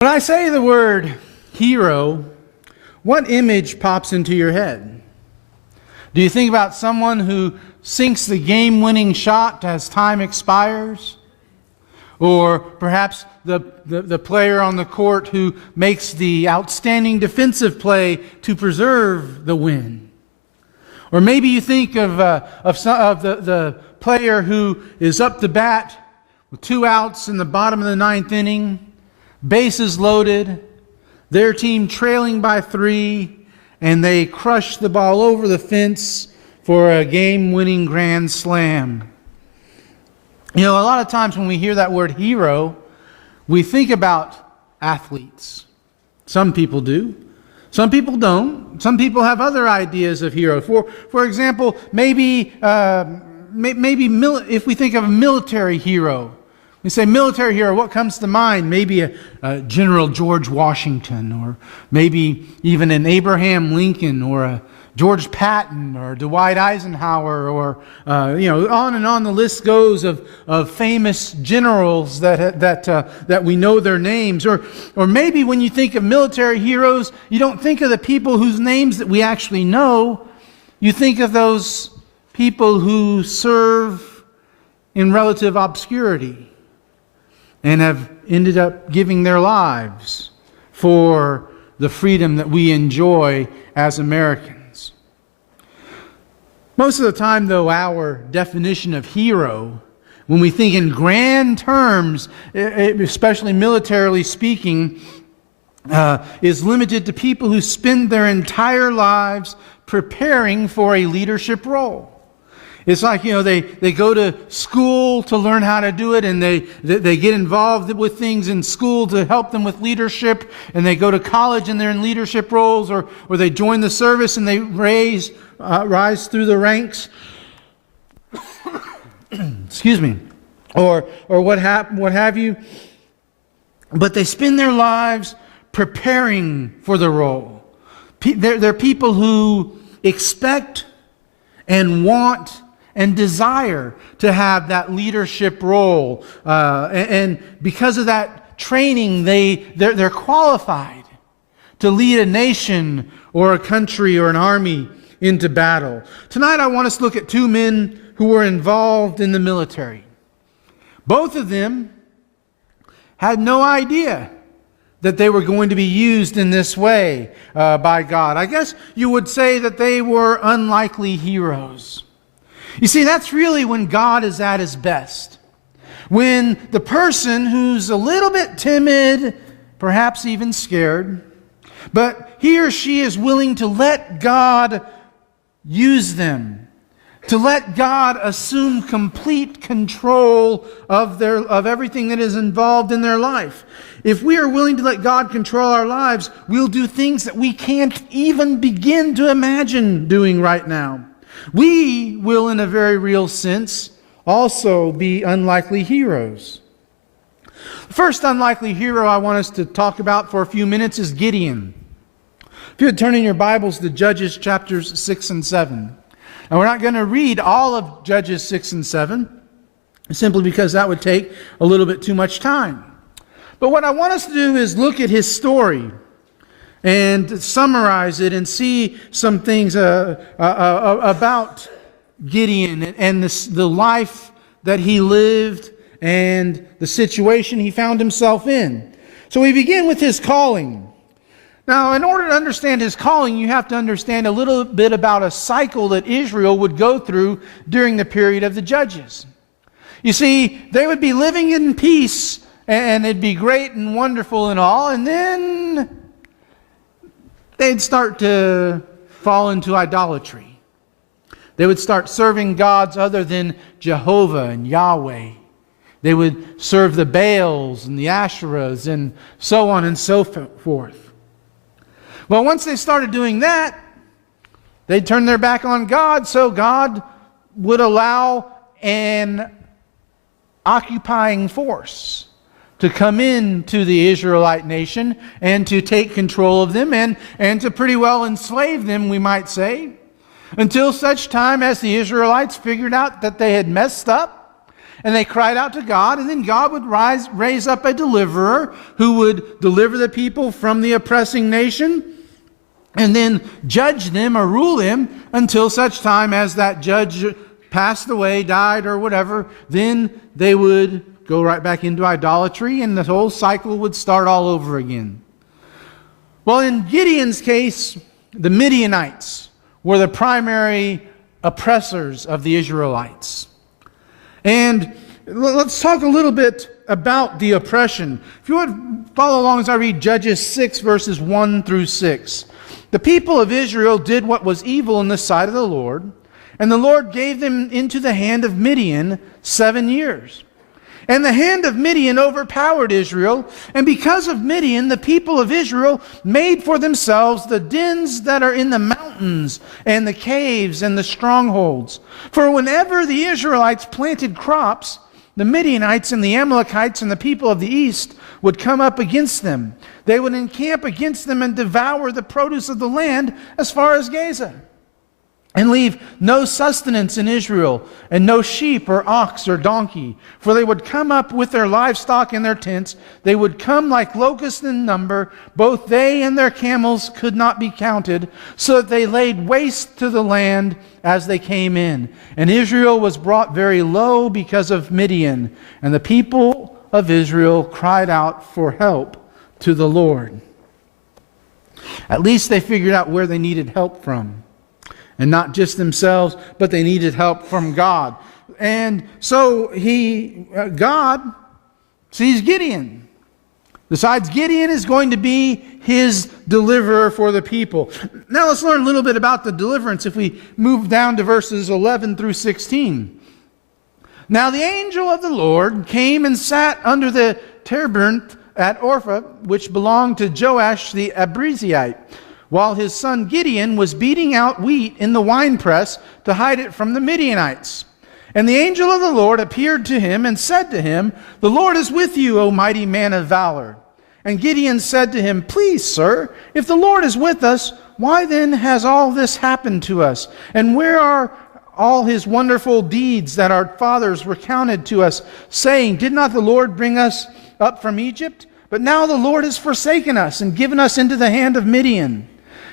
When I say the word hero, what image pops into your head? Do you think about someone who sinks the game-winning shot as time expires? Or perhaps the player on the court who makes the outstanding defensive play to preserve the win? Or maybe you think of the player who is up to bat with 2 outs in the bottom of the 9th inning, bases loaded, their team trailing by 3, and they crush the ball over the fence for a game-winning grand slam. You know, a lot of times when we hear that word hero, we think about athletes. Some people do. Some people don't. Some people have other ideas of hero. For example, maybe if we think of a military hero, we say military hero, what comes to mind? Maybe a General George Washington, or maybe even an Abraham Lincoln, or a George Patton, or Dwight Eisenhower, or on and on the list goes of famous generals that we know their names. Or maybe when you think of military heroes, you don't think of the people whose names that we actually know. You think of those people who serve in relative obscurity and have ended up giving their lives for the freedom that we enjoy as Americans. Most of the time, though, our definition of hero, when we think in grand terms, especially militarily speaking, is limited to people who spend their entire lives preparing for a leadership role. It's like, they go to school to learn how to do it, and they get involved with things in school to help them with leadership, and they go to college and they're in leadership roles, or they join the service and they rise through the ranks. Excuse me. Or what have you. But they spend their lives preparing for the role. They're people who expect and want and desire to have that leadership role. And because of that training, they're qualified to lead a nation or a country or an army into battle. Tonight I want us to look at 2 men who were involved in the military. Both of them had no idea that they were going to be used in this way by God. I guess you would say that they were unlikely heroes. You see, that's really when God is at his best. When the person who's a little bit timid, perhaps even scared, but he or she is willing to let God use them, to let God assume complete control of everything that is involved in their life. If we are willing to let God control our lives, we'll do things that we can't even begin to imagine doing right now. We will, in a very real sense, also be unlikely heroes. The first unlikely hero I want us to talk about for a few minutes is Gideon. If you would turn in your Bibles to Judges chapters 6 and 7. Now, we're not going to read all of Judges 6 and 7, simply because that would take a little bit too much time. But what I want us to do is look at his story and summarize it and see some things about Gideon and the life that he lived and the situation he found himself in. So we begin with his calling. Now, in order to understand his calling, you have to understand a little bit about a cycle that Israel would go through during the period of the Judges. You see, they would be living in peace, and it'd be great and wonderful and all, and then they'd start to fall into idolatry. They would start serving gods other than Jehovah and Yahweh. They would serve the Baals and the Asherahs and so on and so forth. Well, once they started doing that, they'd turn their back on God, so God would allow an occupying force to come into the Israelite nation and to take control of them and to pretty well enslave them, we might say, until such time as the Israelites figured out that they had messed up and they cried out to God, and then God would raise up a deliverer who would deliver the people from the oppressing nation, and then judge them or rule them until such time as that judge passed away, died, or whatever. Then they would go right back into idolatry, and the whole cycle would start all over again. Well, in Gideon's case, the Midianites were the primary oppressors of the Israelites. And let's talk a little bit about the oppression. If you would follow along as I read Judges 6, verses 1 through 6. The people of Israel did what was evil in the sight of the Lord, and the Lord gave them into the hand of Midian 7 years. And the hand of Midian overpowered Israel, and because of Midian, the people of Israel made for themselves the dens that are in the mountains, and the caves, and the strongholds. For whenever the Israelites planted crops, the Midianites and the Amalekites and the people of the east would come up against them. They would encamp against them and devour the produce of the land as far as Gaza, and leave no sustenance in Israel, and no sheep or ox or donkey. For they would come up with their livestock in their tents. They would come like locusts in number. Both they and their camels could not be counted, so that they laid waste to the land as they came in. And Israel was brought very low because of Midian. And the people of Israel cried out for help to the Lord. At least they figured out where they needed help from. And not just themselves, but they needed help from God. And so God sees Gideon. Decides Gideon is going to be his deliverer for the people. Now let's learn a little bit about the deliverance if we move down to verses 11 through 16. Now the angel of the Lord came and sat under the terebinth at Ophrah, which belonged to Joash the Abiezrite, while his son Gideon was beating out wheat in the winepress to hide it from the Midianites. And the angel of the Lord appeared to him and said to him, "The Lord is with you, O mighty man of valor." And Gideon said to him, "Please, sir, if the Lord is with us, why then has all this happened to us? And where are all his wonderful deeds that our fathers recounted to us, saying, Did not the Lord bring us up from Egypt? But now the Lord has forsaken us and given us into the hand of Midian."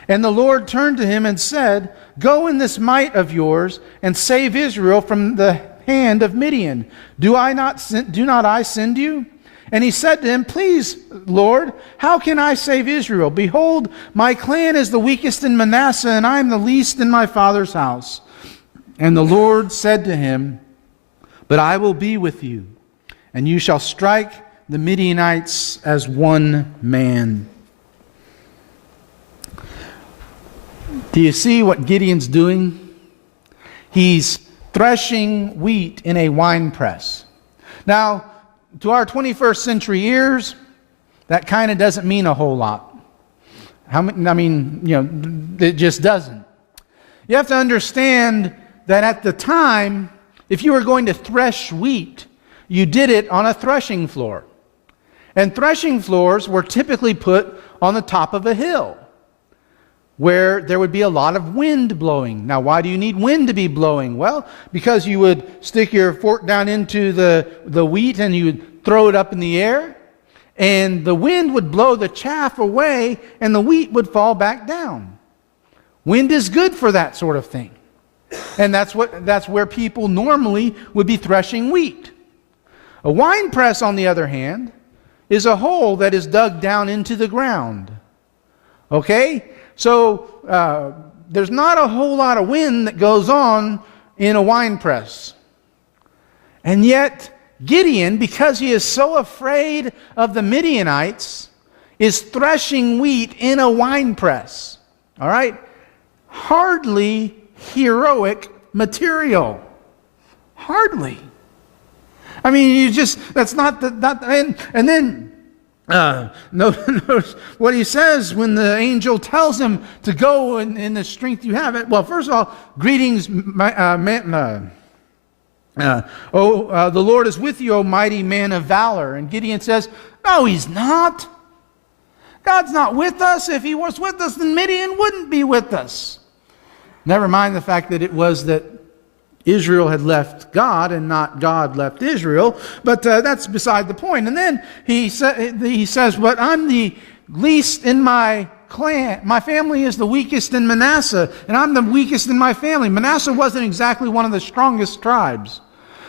And the Lord turned to him and said, "Go in this might of yours and save Israel from the hand of Midian. Do not I send you?" And he said to him, "Please, Lord, how can I save Israel? Behold, my clan is the weakest in Manasseh, and I am the least in my father's house." And the Lord said to him, "But I will be with you, and you shall strike the Midianites as one man." Do you see what Gideon's doing? He's threshing wheat in a wine press. Now, to our 21st century ears, that kind of doesn't mean a whole lot. It just doesn't. You have to understand that at the time, if you were going to thresh wheat, you did it on a threshing floor. And threshing floors were typically put on the top of a hill, where there would be a lot of wind blowing. Now, why do you need wind to be blowing? Well, because you would stick your fork down into the wheat and you would throw it up in the air, and the wind would blow the chaff away and the wheat would fall back down. Wind is good for that sort of thing. And that's where people normally would be threshing wheat. A wine press, on the other hand, is a hole that is dug down into the ground. Okay? So there's not a whole lot of wind that goes on in a wine press. And yet Gideon, because he is so afraid of the Midianites, is threshing wheat in a wine press. All right? Hardly heroic material. Hardly. I mean, that's not and then notice what he says when the angel tells him to go in the strength you have. Well, first of all, greetings, the Lord is with you, O mighty man of valor. And Gideon says, no, he's not. God's not with us. If he was with us, then Midian wouldn't be with us. Never mind the fact that it was that Israel had left God and not God left Israel, but that's beside the point. And then he says, but I'm the least in my clan. My family is the weakest in Manasseh, and I'm the weakest in my family. Manasseh wasn't exactly one of the strongest tribes.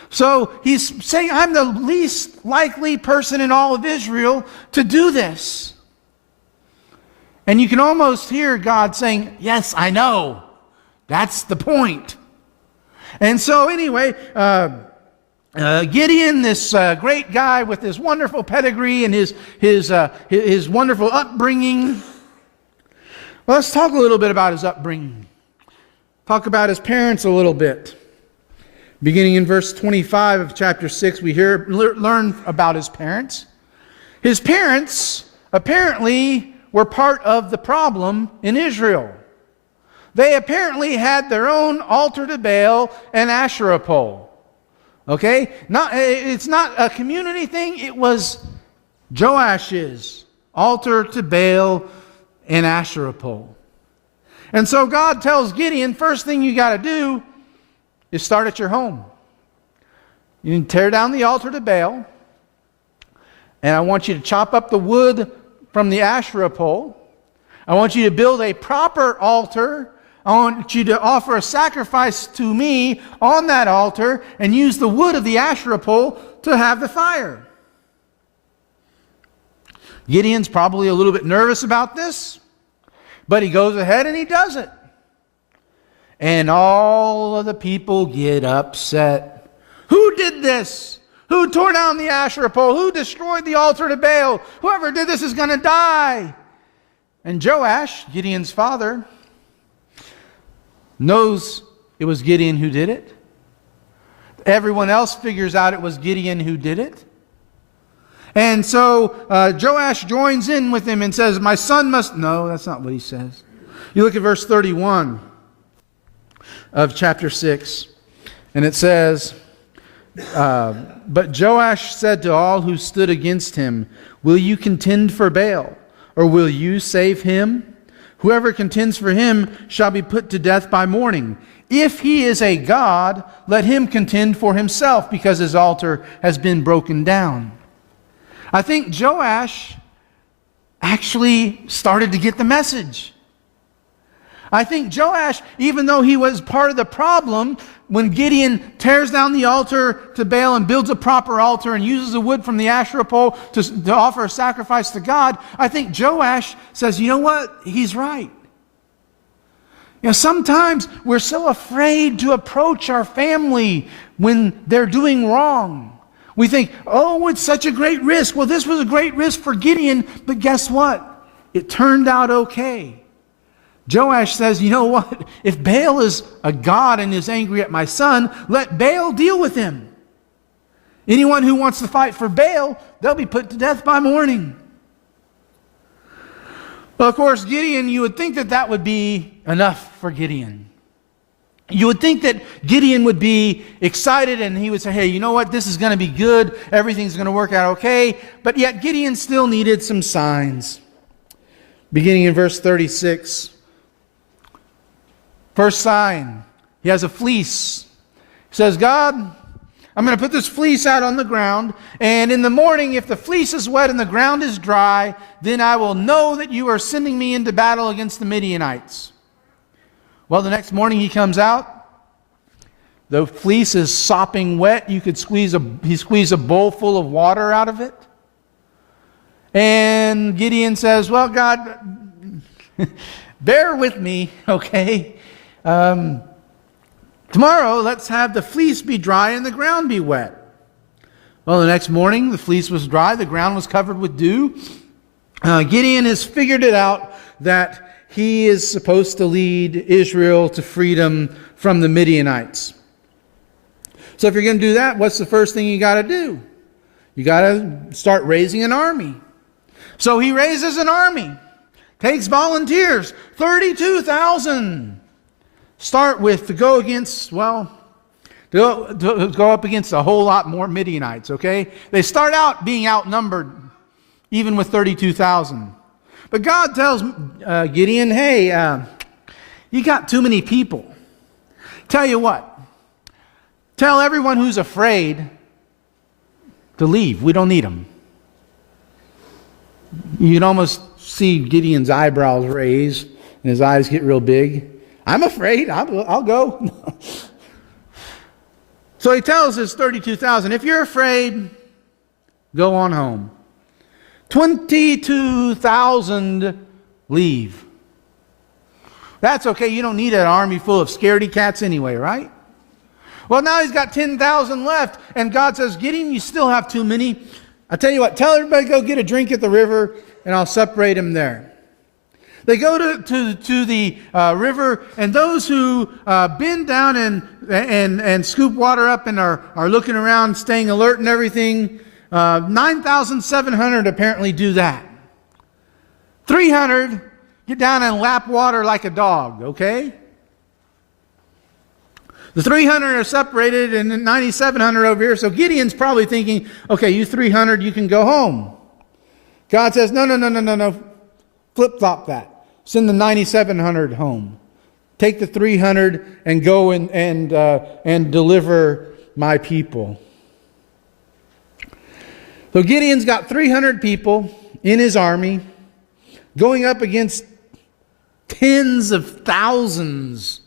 So he's saying, I'm the least likely person in all of Israel to do this. And you can almost hear God saying, yes, I know. That's the point. And so anyway, Gideon, this great guy with this wonderful pedigree and his wonderful upbringing. Well, let's talk a little bit about his upbringing. Talk about his parents a little bit. Beginning in verse 25 of chapter 6, we learn about his parents. His parents apparently were part of the problem in Israel. They apparently had their own altar to Baal and Asherah pole. Okay? It's not a community thing. It was Joash's altar to Baal and Asherah pole. And so God tells Gideon, first thing you got to do is start at your home. You can tear down the altar to Baal, and I want you to chop up the wood from the Asherah pole. I want you to build a proper altar. I want you to offer a sacrifice to me on that altar and use the wood of the Asherah pole to have the fire. Gideon's probably a little bit nervous about this, but he goes ahead and he does it. And all of the people get upset. Who did this? Who tore down the Asherah pole? Who destroyed the altar to Baal? Whoever did this is going to die. And Joash, Gideon's father, knows it was Gideon who did it. Everyone else figures out it was Gideon who did it. And so Joash joins in with him and says, my son must... No, that's not what he says. You look at verse 31 of chapter 6, and it says, but Joash said to all who stood against him, will you contend for Baal, or will you save him? Whoever contends for him shall be put to death by morning. If he is a god, let him contend for himself, because his altar has been broken down. I think Joash actually started to get the message. I think Joash, even though he was part of the problem, when Gideon tears down the altar to Baal and builds a proper altar and uses the wood from the Asherah pole to offer a sacrifice to God, I think Joash says, you know what? He's right. You know, sometimes we're so afraid to approach our family when they're doing wrong. We think, oh, it's such a great risk. Well, this was a great risk for Gideon, but guess what? It turned out okay. Joash says, you know what? If Baal is a god and is angry at my son, let Baal deal with him. Anyone who wants to fight for Baal, they'll be put to death by morning. Well, of course, Gideon, you would think that that would be enough for Gideon. You would think that Gideon would be excited and he would say, hey, you know what? This is going to be good. Everything's going to work out okay. But yet Gideon still needed some signs. Beginning in verse 36. First sign, he has a fleece. He says, God, I'm going to put this fleece out on the ground, and in the morning, if the fleece is wet and the ground is dry, then I will know that you are sending me into battle against the Midianites. Well, the next morning he comes out. The fleece is sopping wet. You could squeeze a bowl full of water out of it. And Gideon says, well, God, bear with me, okay? Tomorrow, let's have the fleece be dry and the ground be wet. Well, the next morning, the fleece was dry. The ground was covered with dew. Gideon has figured it out that he is supposed to lead Israel to freedom from the Midianites. So if you're going to do that, what's the first thing you got to do? You got to start raising an army. So he raises an army, takes volunteers, 32,000. Start with to go against, well, to go up against a whole lot more Midianites, okay? They start out being outnumbered, even with 32,000. But God tells Gideon, hey, you got too many people. Tell you what, Tell everyone who's afraid to leave. We don't need them. You'd almost see Gideon's eyebrows raise and his eyes get real big. I'm afraid. I'll go. So he tells his 32,000, if you're afraid, go on home. 22,000 leave. That's okay. You don't need an army full of scaredy cats anyway, right? Well, now he's got 10,000 left, and God says, Gideon, you still have too many. I tell you what, tell everybody to go get a drink at the river, and I'll separate them there. They go to the river, and those who bend down and scoop water up and are looking around, staying alert and everything, 9,700 apparently do that. 300 get down and lap water like a dog, okay? The 300 are separated and the 9,700 over here. So Gideon's probably thinking, okay, you 300, you can go home. God says, no. Flip-flop that. Send the 9,700 home. Take the 300 and go and deliver my people. So Gideon's got 300 people in his army going up against tens of thousands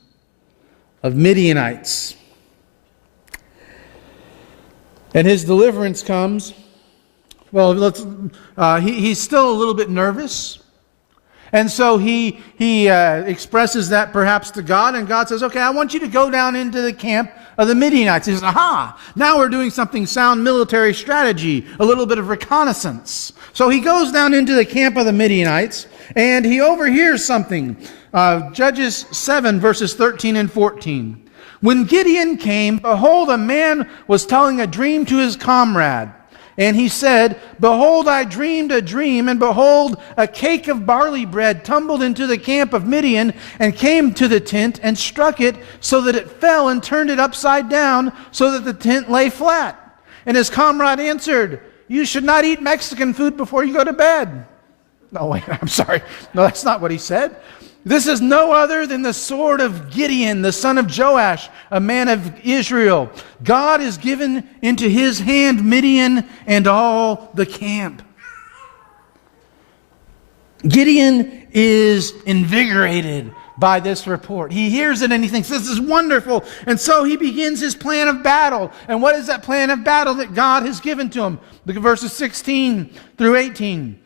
of Midianites. And his deliverance comes. Well, he's still a little bit nervous. And so he expresses that perhaps to God, and God says, okay, I want you to go down into the camp of the Midianites. He says, aha, now we're doing something sound military strategy, a little bit of reconnaissance. So he goes down into the camp of the Midianites, and he overhears something. Judges 7, verses 13 and 14. When Gideon came, behold, a man was telling a dream to his comrade. And he said, behold, I dreamed a dream, and behold, a cake of barley bread tumbled into the camp of Midian, and came to the tent, and struck it, so that it fell, and turned it upside down, so that the tent lay flat. And his comrade answered, you should not eat Mexican food before you go to bed. No, wait, I'm sorry. No, that's not what he said. This is no other than the sword of Gideon, the son of Joash, a man of Israel. God has given into his hand Midian and all the camp. Gideon is invigorated by this report. He hears it and he thinks, this is wonderful. And so he begins his plan of battle. And what is that plan of battle that God has given to him? Look at verses 16 through 18.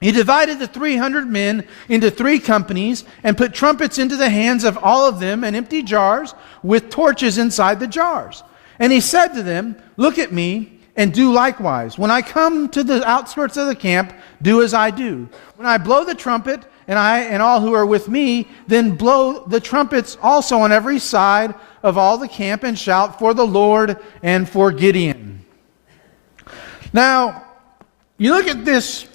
He divided the 300 men into 3 companies and put trumpets into the hands of all of them and empty jars with torches inside the jars. And he said to them, look at me and do likewise. When I come to the outskirts of the camp, do as I do. When I blow the trumpet, and I and all who are with me, then blow the trumpets also on every side of all the camp and shout for the Lord and for Gideon. Now, you look at this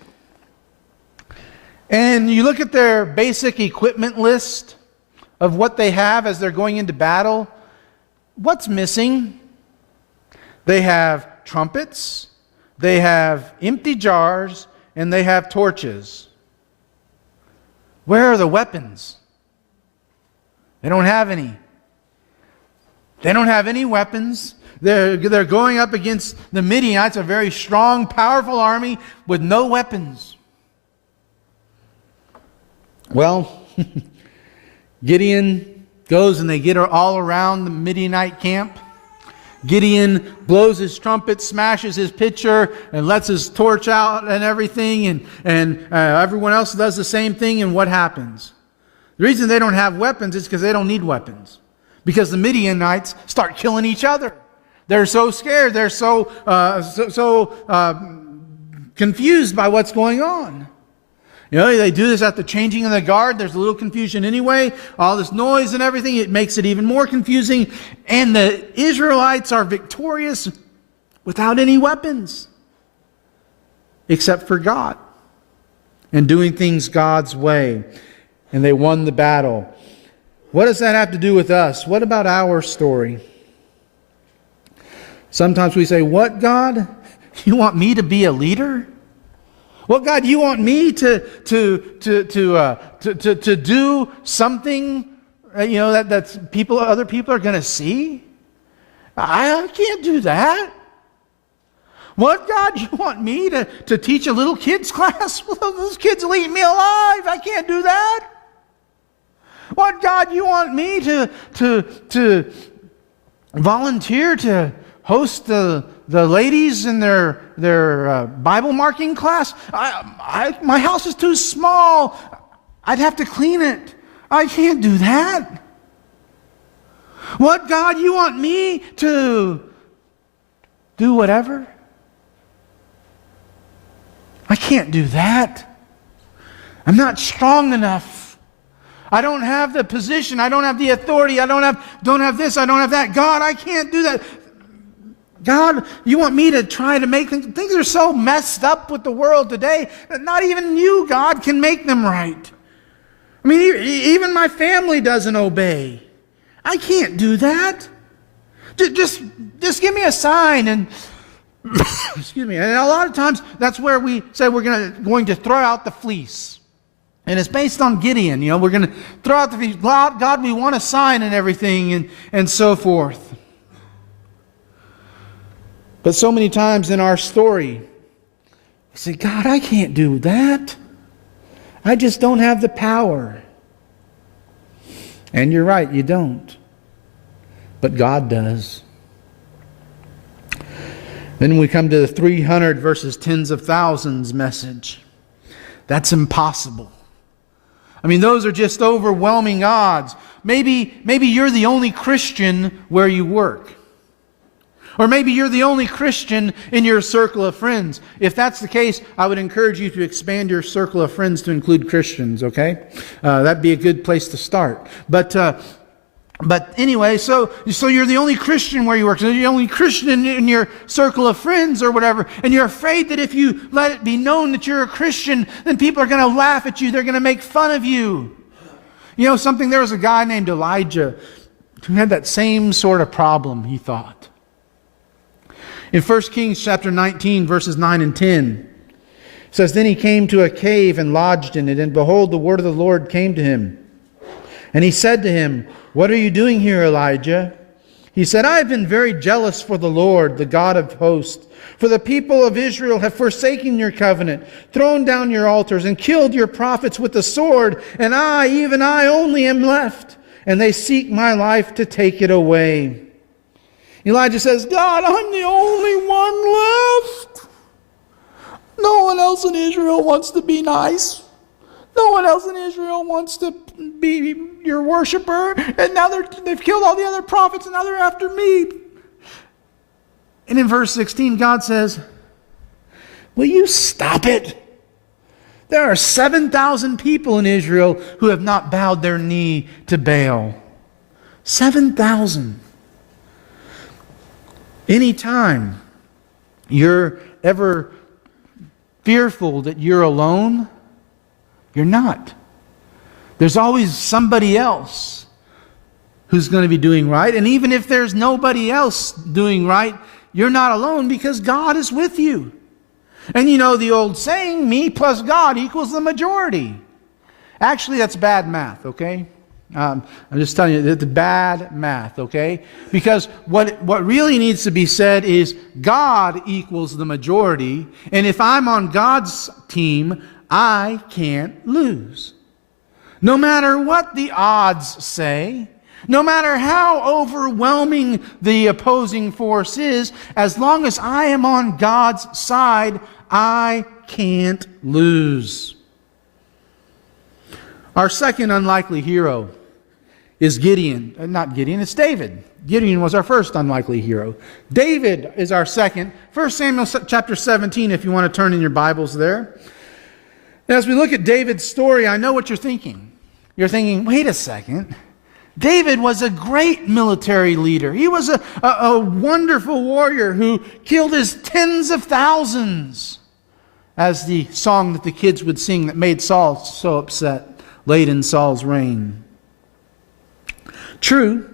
and you look at their basic equipment list of what they have as they're going into battle. What's missing? They have trumpets, they have empty jars, and they have torches. Where are the weapons? They don't have any. They don't have any weapons. They're going up against the Midianites, a very strong, powerful army with no weapons. Well, Gideon goes and they get all around the Midianite camp. Gideon blows his trumpet, smashes his pitcher, and lets his torch out and everything, and everyone else does the same thing, and what happens? The reason they don't have weapons is because they don't need weapons. Because the Midianites start killing each other. They're so scared, they're so confused by what's going on. You know, they do this at the changing of the guard. There's a little confusion anyway. All this noise and everything, it makes it even more confusing. And the Israelites are victorious without any weapons. Except for God. And doing things God's way. And they won the battle. What does that have to do with us? What about our story? Sometimes we say, what, God? You want me to be a leader? Well, God, you want me to do something, that other people are going to see? I can't do that. What, God, you want me to teach a little kids class? Well, those kids will eat me alive. I can't do that. What, God, you want me to volunteer to host the ladies in their Bible marking class? My house is too small. I'd have to clean it. I can't do that. What, God, you want me to do whatever? I can't do that. I'm not strong enough. I don't have the position. I don't have the authority. I don't have this. I don't have that. God, I can't do that. God, you want me to try to make things? Things are so messed up with the world today that not even you, God, can make them right. I mean, even my family doesn't obey. I can't do that. Just give me a sign and excuse me. And a lot of times that's where we say we're going to throw out the fleece. And it's based on Gideon. We're going to throw out the fleece. God, we want a sign and everything and so forth. But so many times in our story, we say, God, I can't do that. I just don't have the power. And you're right, you don't. But God does. Then we come to the 300 versus tens of thousands message. That's impossible. I mean, those are just overwhelming odds. Maybe you're the only Christian where you work. Or maybe you're the only Christian in your circle of friends. If that's the case, I would encourage you to expand your circle of friends to include Christians, okay? That'd be a good place to start. But anyway, so you're the only Christian where you work. So you're the only Christian in your circle of friends or whatever. And you're afraid that if you let it be known that you're a Christian, then people are going to laugh at you. They're going to make fun of you. There was a guy named Elijah who had that same sort of problem, he thought. In 1 Kings chapter 19, verses 9 and 10, it says, Then he came to a cave and lodged in it, and behold, the word of the Lord came to him. And he said to him, What are you doing here, Elijah? He said, I have been very jealous for the Lord, the God of hosts. For the people of Israel have forsaken your covenant, thrown down your altars, and killed your prophets with the sword. And I, even I only, am left. And they seek my life to take it away. Elijah says, God, I'm the only one left. No one else in Israel wants to be nice. No one else in Israel wants to be your worshiper. And now they've killed all the other prophets and now they're after me. And in verse 16, God says, will you stop it? There are 7,000 people in Israel who have not bowed their knee to Baal. 7,000. Anytime you're ever fearful that you're alone, you're not. There's always somebody else who's going to be doing right. And even if there's nobody else doing right, you're not alone because God is with you. And you know the old saying, me plus God equals the majority. Actually, that's bad math, okay? I'm just telling you, it's bad math, okay? Because what really needs to be said is God equals the majority, and if I'm on God's team, I can't lose. No matter what the odds say, no matter how overwhelming the opposing force is, as long as I am on God's side, I can't lose. Our second unlikely hero is Gideon. Not Gideon, it's David. Gideon was our first unlikely hero. David is our second. 1 Samuel chapter 17, if you want to turn in your Bibles there. As we look at David's story, I know what you're thinking. You're thinking, wait a second. David was a great military leader. He was a wonderful warrior who killed his tens of thousands. As the song that the kids would sing that made Saul so upset late in Saul's reign. True,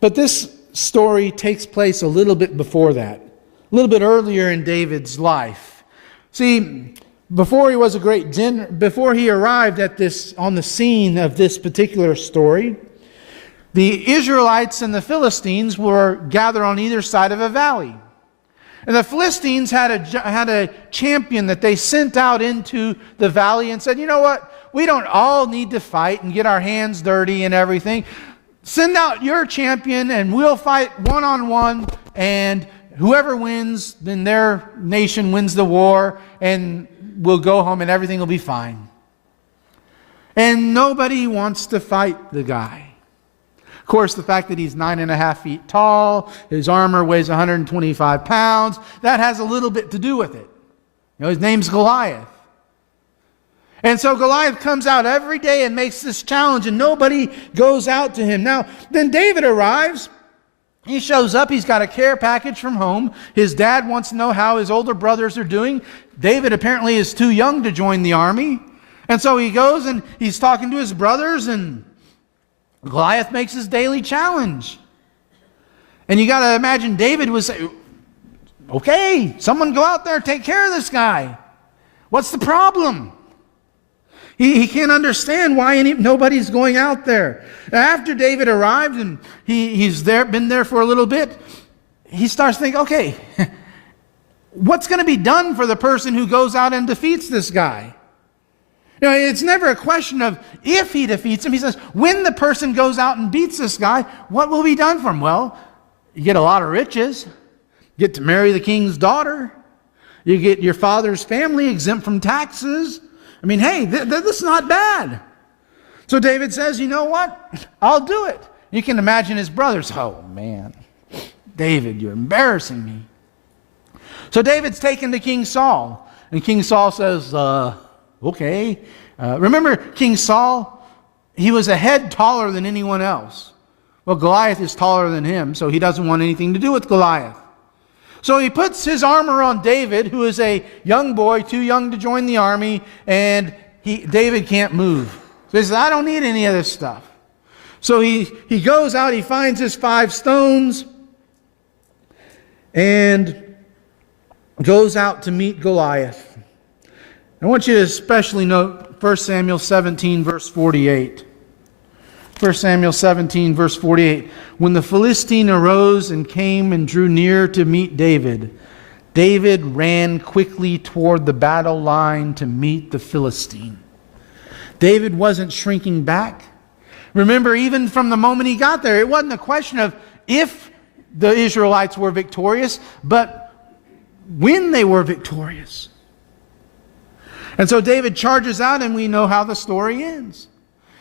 but this story takes place a little bit before that, a little bit earlier in David's life. See, before he was a great before he arrived at on the scene of this particular story, The Israelites and the Philistines were gathered on either side of a valley. And the Philistines had a champion that they sent out into the valley and said, you know what? We don't all need to fight and get our hands dirty and everything. Send out your champion and we'll fight one-on-one, and whoever wins, then their nation wins the war, and we'll go home and everything will be fine. And nobody wants to fight the guy. Of course, the fact that he's 9.5 feet tall, his armor weighs 125 pounds, that has a little bit to do with it. You know, his name's Goliath. And so Goliath comes out every day and makes this challenge, and nobody goes out to him. Now, then David arrives. He shows up. He's got a care package from home. His dad wants to know how his older brothers are doing. David apparently is too young to join the army. And so he goes and he's talking to his brothers, and Goliath makes his daily challenge. And you got to imagine David would say, okay, someone go out there, take care of this guy. What's the problem? He can't understand why nobody's going out there. After David arrived and he's been there for a little bit, he starts thinking, okay, what's going to be done for the person who goes out and defeats this guy? You know, it's never a question of if he defeats him. He says, when the person goes out and beats this guy, what will be done for him? Well, you get a lot of riches. You get to marry the king's daughter. You get your father's family exempt from taxes. I mean, hey, this is not bad. So David says, you know what? I'll do it. You can imagine his brothers. Oh, man. David, you're embarrassing me. So David's taken to King Saul. And King Saul says, okay. Remember King Saul? He was a head taller than anyone else. Well, Goliath is taller than him, so he doesn't want anything to do with Goliath. So he puts his armor on David, who is a young boy, too young to join the army, and David can't move. So he says, I don't need any of this stuff. So he goes out, he finds his 5 stones, and goes out to meet Goliath. I want you to especially note 1 Samuel 17, verse 48. 1 Samuel 17, verse 48. When the Philistine arose and came and drew near to meet David, David ran quickly toward the battle line to meet the Philistine. David wasn't shrinking back. Remember, even from the moment he got there, it wasn't a question of if the Israelites were victorious, but when they were victorious. And so David charges out, and we know how the story ends.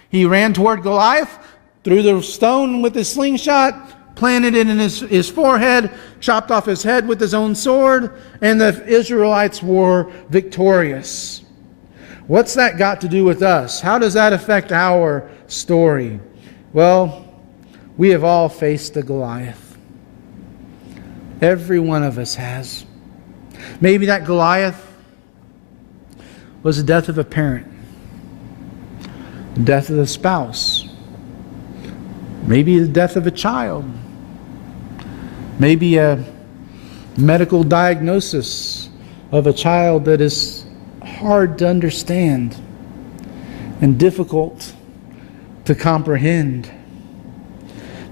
He ran toward Goliath, threw the stone with his slingshot, planted it in his forehead, chopped off his head with his own sword, and the Israelites were victorious. What's that got to do with us? How does that affect our story? Well, we have all faced a Goliath. Every one of us has. Maybe that Goliath was the death of a parent, the death of a spouse, maybe the death of a child, maybe a medical diagnosis of a child that is hard to understand and difficult to comprehend.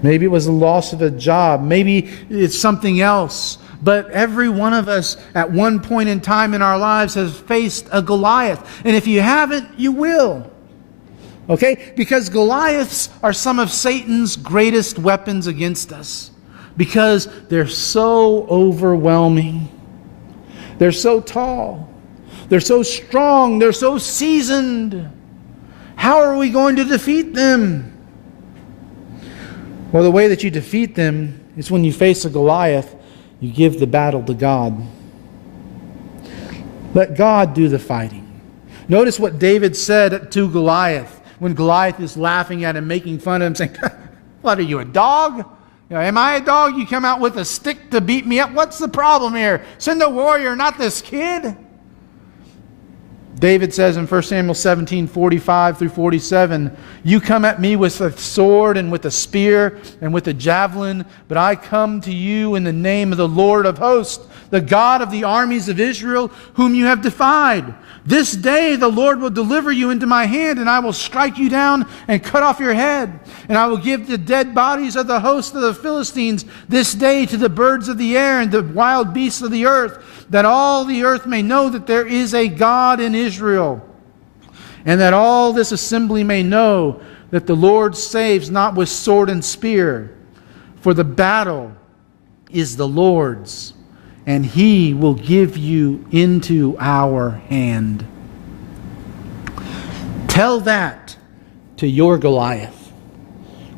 Maybe it was the loss of a job. Maybe it's something else. But every one of us at one point in time in our lives has faced a Goliath. And if you haven't, you will. Okay? Because Goliaths are some of Satan's greatest weapons against us. Because they're so overwhelming. They're so tall. They're so strong. They're so seasoned. How are we going to defeat them? Well, the way that you defeat them is when you face a Goliath, you give the battle to God. Let God do the fighting. Notice what David said to Goliath when Goliath is laughing at him, making fun of him, saying, what are you, a dog? You know, am I a dog? You come out with a stick to beat me up? What's the problem here? Send a warrior, not this kid. David says in 1 Samuel 17:45 through 47, "You come at me with a sword and with a spear and with a javelin, but I come to you in the name of the Lord of hosts, the God of the armies of Israel, whom you have defied. This day the Lord will deliver you into my hand, and I will strike you down and cut off your head. And I will give the dead bodies of the host of the Philistines this day to the birds of the air and the wild beasts of the earth, that all the earth may know that there is a God in Israel, and that all this assembly may know that the Lord saves not with sword and spear, for the battle is the Lord's, and He will give you into our hand." Tell that to your Goliath.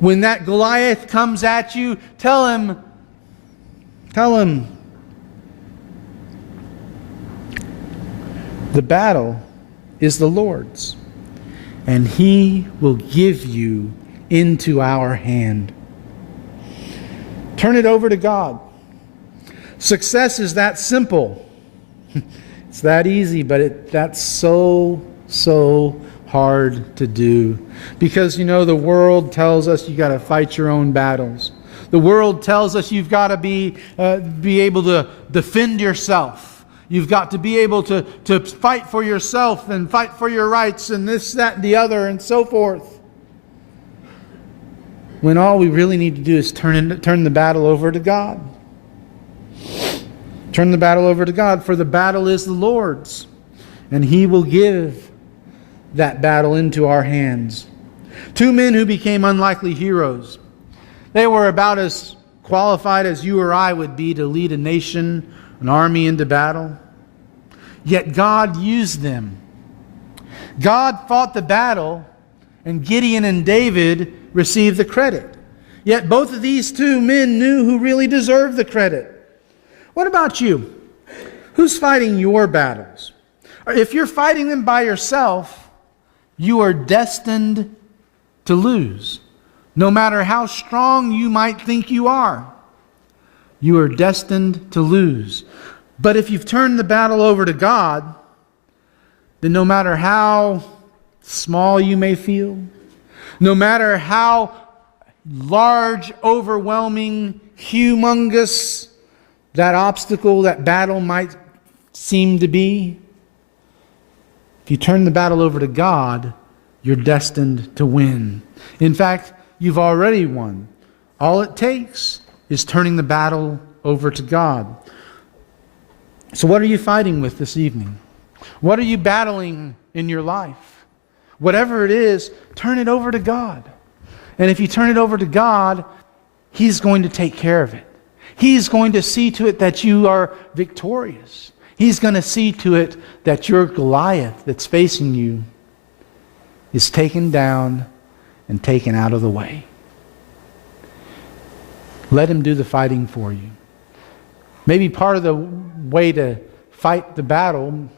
When that Goliath comes at you, tell him, the battle is the Lord's, and He will give you into our hand. Turn it over to God. Success is that simple. It's that easy, but that's so hard to do. Because, the world tells us you got to fight your own battles. The world tells us you've got to be able to defend yourself. You've got to be able to fight for yourself and fight for your rights and this, that, and the other, and so forth. When all we really need to do is turn the battle over to God. Turn the battle over to God, for the battle is the Lord's, and He will give that battle into our hands. Two men who became unlikely heroes. They were about as qualified as you or I would be to lead a nation, an army into battle. Yet God used them. God fought the battle, and Gideon and David received the credit. Yet both of these two men knew who really deserved the credit. What about you? Who's fighting your battles? Or if you're fighting them by yourself, you are destined to lose. No matter how strong you might think you are, you are destined to lose. But if you've turned the battle over to God, then no matter how small you may feel, no matter how large, overwhelming, humongous that obstacle, that battle might seem to be, if you turn the battle over to God, you're destined to win. In fact, you've already won. All it takes is turning the battle over to God. So what are you fighting with this evening? What are you battling in your life? Whatever it is, turn it over to God. And if you turn it over to God, He's going to take care of it. He's going to see to it that you are victorious. He's going to see to it that your Goliath that's facing you is taken down and taken out of the way. Let Him do the fighting for you. Maybe part of the way to fight the battle,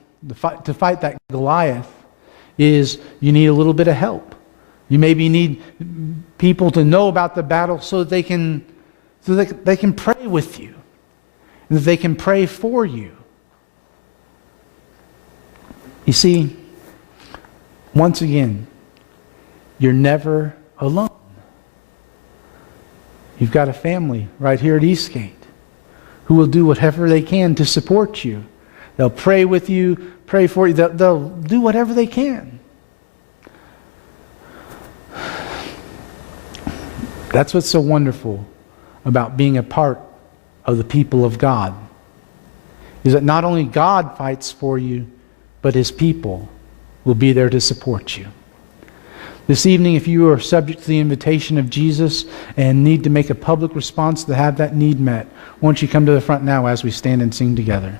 to fight that Goliath, is you need a little bit of help. You maybe need people to know about the battle so that they can pray with you, and that they can pray for you. You see, once again, you're never alone. You've got a family right here at Eastgate who will do whatever they can to support you. They'll pray with you, pray for you. They'll do whatever they can. That's what's so wonderful about being a part of the people of God, is that not only God fights for you, but His people will be there to support you. This evening, if you are subject to the invitation of Jesus and need to make a public response to have that need met, won't you come to the front now as we stand and sing together?